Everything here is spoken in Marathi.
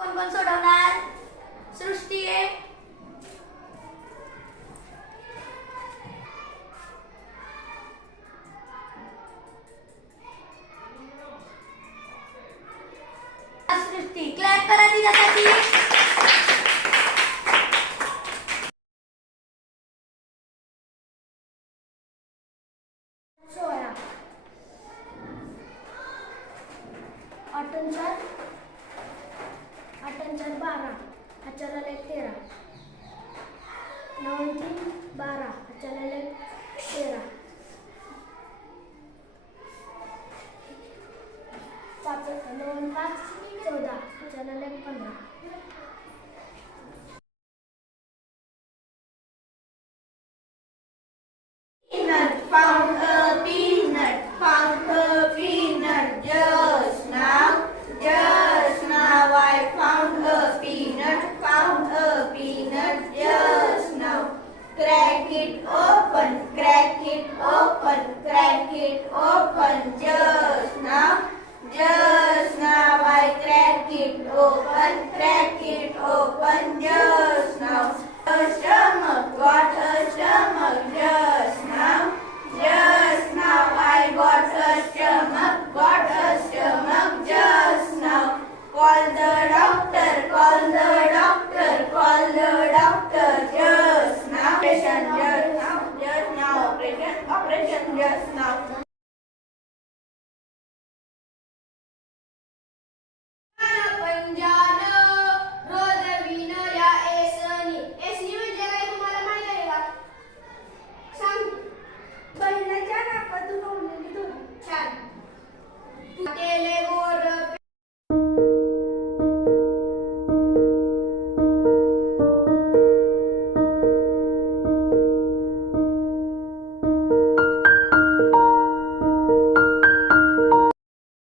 कोण कोण सोडवणार? सृष्टी आहे. सृष्टी क्लॅप करा तिच्यासाठी. सोळा. अठ्ठ्याण्णव Ganjar Bara, acara Lektera. Nauntin Bara, acara Lektera. Nauntak Soda, acara Lektera. Peanut found a eh, open, crack it open just now. A stomach, got a stomach just now. Just now I got a stomach, got a stomach just now. Call the doctor, call the doctor, call the doctor just now. Operation just now, just now, operation, operation just now.